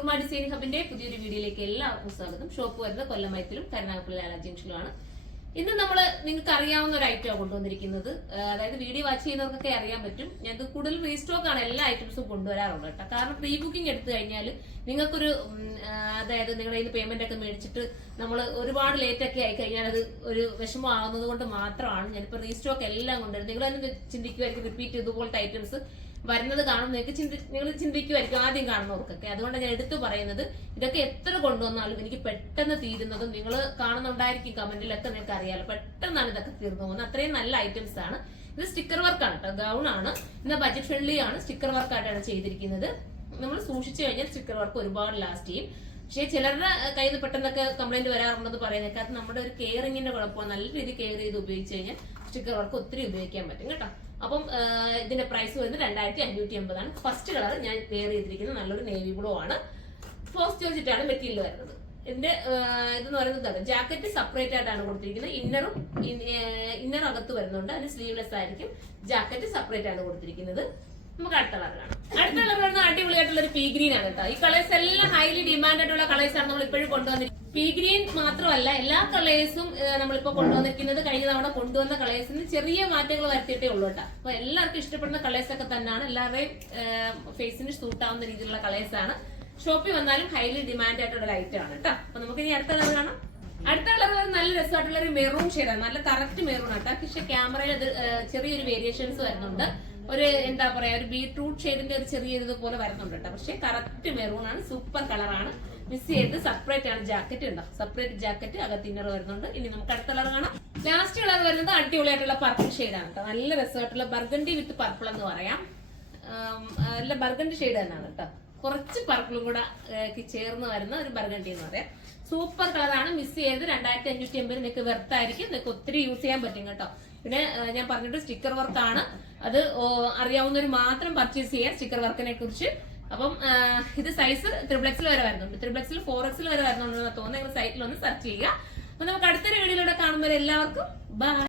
Soorma design ഹബിന്റെ പുതിയൊരു വീഡിയോയിലേക്ക് എല്ലാവർക്കും സ്വാഗതം. ഷോപ്പ് വരുന്നത് കൊല്ലമയത്തിലും കരുനാഗപ്പള്ളി ലാല ജംഗ്ഷനിലുമാണ്. ഇന്ന് നമ്മള് നിങ്ങൾക്ക് അറിയാവുന്ന ഒരു ഐറ്റമാണ് കൊണ്ടുവന്നിരിക്കുന്നത്. അതായത് വീഡിയോ വാച്ച് ചെയ്യുന്നവർക്കൊക്കെ അറിയാൻ പറ്റും. ഞങ്ങൾക്ക് കൂടുതൽ റീസ്റ്റോക്ക് ആണ് എല്ലാ ഐറ്റംസും കൊണ്ടുവരാറുള്ളത് കേട്ടോ. കാരണം പ്രീ ബുക്കിംഗ് എടുത്തു കഴിഞ്ഞാൽ നിങ്ങൾക്കൊരു അതായത് നിങ്ങളുടെ കയ്യിൽ പേയ്മെന്റ് ഒക്കെ മേടിച്ചിട്ട് നമ്മൾ ഒരുപാട് ലേറ്റ് ഒക്കെ ആയി കഴിഞ്ഞാൽ അത് ഒരു വിഷമമാകുന്നത് കൊണ്ട് മാത്രമാണ് ഞാനിപ്പോൾ റീസ്റ്റോക്ക് എല്ലാം കൊണ്ടുവരുന്നത്. നിങ്ങൾ തന്നെ ചിന്തിക്കുമായിരിക്കും റിപ്പീറ്റ് ഇതുപോലത്തെ ഐറ്റംസ് വരുന്നത് കാണും. നിങ്ങൾ ചിന്തിക്കുമായിരിക്കും ആദ്യം കാണുന്നവർക്കൊക്കെ. അതുകൊണ്ട് ഞാൻ എടുത്തു പറയുന്നത് ഇതൊക്കെ എത്ര കൊണ്ടുവന്നാലും എനിക്ക് പെട്ടെന്ന് തീരുന്നതും നിങ്ങൾ കാണുന്നുണ്ടായിരിക്കും കമന്റിലൊക്കെ നിങ്ങൾക്ക് അറിയാലോ. പെട്ടെന്നാണ് ഇതൊക്കെ തീർന്നു പോകുന്നത്. അത്രയും നല്ല ഐറ്റംസ് ആണ്. ഇത് സ്റ്റിക്കർ വർക്കാണ് കേട്ടോ, ഗൗൺ ആണ്. ഇന്ന് ബഡ്ജറ്റ് ഫ്രണ്ട്ലി ആണ്, സ്റ്റിക്കർ വർക്കായിട്ടാണ് ചെയ്തിരിക്കുന്നത്. നമ്മൾ സൂക്ഷിച്ചു കഴിഞ്ഞാൽ സ്റ്റിക്കർ വർക്ക് ഒരുപാട് ലാസ്റ്റ് ചെയ്യും. പക്ഷേ ചിലരുടെ കയ്യിൽ നിന്ന് പെട്ടെന്നൊക്കെ കംപ്ലൈന്റ് വരാറുണ്ടെന്ന് പറയുന്നേക്കാം. അത് നമ്മുടെ ഒരു കെയറിങ്ങിന്റെ കുഴപ്പമാണ്. നല്ല രീതിയിൽ കെയർ ചെയ്ത് ഉപയോഗിച്ച് കഴിഞ്ഞാൽ സ്റ്റിക്കർ വർക്ക് ഒത്തിരി ഉപയോഗിക്കാൻ പറ്റും കേട്ടോ. അപ്പം ഇതിന്റെ പ്രൈസ് വരുന്നത് 2550 ആണ്. ഫസ്റ്റ് കളർ ഞാൻ വെയർ ചെയ്തിരിക്കുന്നത് നല്ലൊരു നേവി ബ്ലൂ ആണ്. ഫോസ്റ്റ് ചോദിച്ചിട്ടാണ് മെറ്റീരിയൽ വരുന്നത്. ഇതിന്റെ ഇതെന്ന് പറയുന്നത് ജാക്കറ്റ് സെപ്പറേറ്റ് ആയിട്ടാണ് കൊടുത്തിരിക്കുന്നത്. ഇന്നർ അകത്ത് വരുന്നുണ്ട്. അതിന് സ്ലീവ്ലെസ് ആയിരിക്കും. ജാക്കറ്റ് സെപ്പറേറ്റ് ആണ് കൊടുത്തിരിക്കുന്നത്. നമുക്ക് അടുത്ത കളർ കാണാം. അടുത്ത കളർ വരുന്നത് അടിപൊളിയായിട്ടുള്ള ഒരു പീ ഗ്രീൻ ആണ് കേട്ടോ. ഈ കളേഴ്സ് എല്ലാം ഹൈലി ഡിമാൻഡ് ആയിട്ടുള്ള കളേഴ്സ് ആണ് നമ്മൾ ഇപ്പോഴും കൊണ്ടുവന്നിരിക്കുന്നത്. പീ ഗ്രീൻ മാത്രമല്ല, എല്ലാ കളേഴ്സും നമ്മളിപ്പോ കൊണ്ടുവന്നിരിക്കുന്നത് കഴിഞ്ഞ തവണ കൊണ്ടുവന്ന കളേഴ്സിന് ചെറിയ മാറ്റങ്ങൾ വരുത്തിയിട്ടേ ഉള്ളൂ കേട്ടോ. അപ്പൊ എല്ലാവർക്കും ഇഷ്ടപ്പെടുന്ന കളേഴ്സ് ഒക്കെ തന്നെയാണ്. എല്ലാവരുടെയും ഫേസിന് സൂട്ട് ആവുന്ന രീതിയിലുള്ള കളേഴ്സ് ആണ്. ഷോപ്പിൽ വന്നാലും ഹൈലി ഡിമാൻഡ് ആയിട്ടുള്ള ഒരു ഐറ്റം ആണ് കേട്ടോ. അപ്പൊ നമുക്ക് ഇനി അടുത്ത കളർ കാണാം. അടുത്ത കളർ നല്ല രസമായിട്ടുള്ള ഒരു മെറൂൺ ഷെയ്ഡാണ്. നല്ല കറക്റ്റ് മെറൂൺ ആട്ടോ. പക്ഷെ ക്യാമറയിൽ അത് ചെറിയൊരു വേരിയേഷൻസ് വരുന്നുണ്ട്. ഒരു എന്താ പറയാ, ഒരു ബീട്രൂട്ട് ഷെയ്ഡിന്റെ ഒരു ചെറിയ ഇതുപോലെ വരുന്നുണ്ട് കേട്ടോ. പക്ഷെ കറക്റ്റ് മെറൂൺ ആണ്. സൂപ്പർ കളറാണ്. മിസ് ചെയ്ത് സെപ്പറേറ്റ് ആണ് ജാക്കറ്റ് ഉണ്ടോ. സെപ്പറേറ്റ് ജാക്കറ്റ് അകത്ത് ഇന്നർ വരുന്നുണ്ട്. ഇനി നമുക്ക് അടുത്ത കളർ കാണാം. ലാസ്റ്റ് കളർ വരുന്നത് അടിപൊളിയായിട്ടുള്ള പർപ്പിൾ ഷെയ്ഡാണ് കേട്ടോ. നല്ല രസമായിട്ടുള്ള ബർഗണ്ടി വിത്ത് പർപ്പിൾ എന്ന് പറയാം. നല്ല ബർഗണ്ടി ഷെയ്ഡ് തന്നെയാണ് കേട്ടോ. കുറച്ച് പർപ്പിളും കൂടെ ചേർന്ന് വരുന്ന ഒരു ബർഗണ്ടി എന്ന് പറയാം. സൂപ്പർ കളറാണ്. മിസ് ചെയ്ത് 2550 നിങ്ങൾക്ക് വെർത്തായിരിക്കും. നിങ്ങൾക്ക് ഒത്തിരി യൂസ് ചെയ്യാൻ പറ്റും കേട്ടോ. പിന്നെ ഞാൻ പറഞ്ഞിട്ട് സ്റ്റിക്കർ വർക്കാണ്. അത് അറിയാവുന്നവർ മാത്രം പർച്ചേസ് ചെയ്യാം സ്റ്റിക്കർ വർക്കിനെ കുറിച്ച്. അപ്പം ഇത് സൈസ് ത്രിപ്ലെക്സിൽ വരെ വരുന്നുണ്ട്. ത്രിപ്ലെക്സിൽ 4X വരെ വരുന്നുണ്ടെന്ന് തോന്നുന്നു. നിങ്ങൾ സൈറ്റിൽ ഒന്ന് സെർച്ച് ചെയ്യുക. അപ്പൊ നമുക്ക് അടുത്തൊരു വീഡിയോയിലൂടെ കാണുമ്പോൾ എല്ലാവർക്കും ബൈ.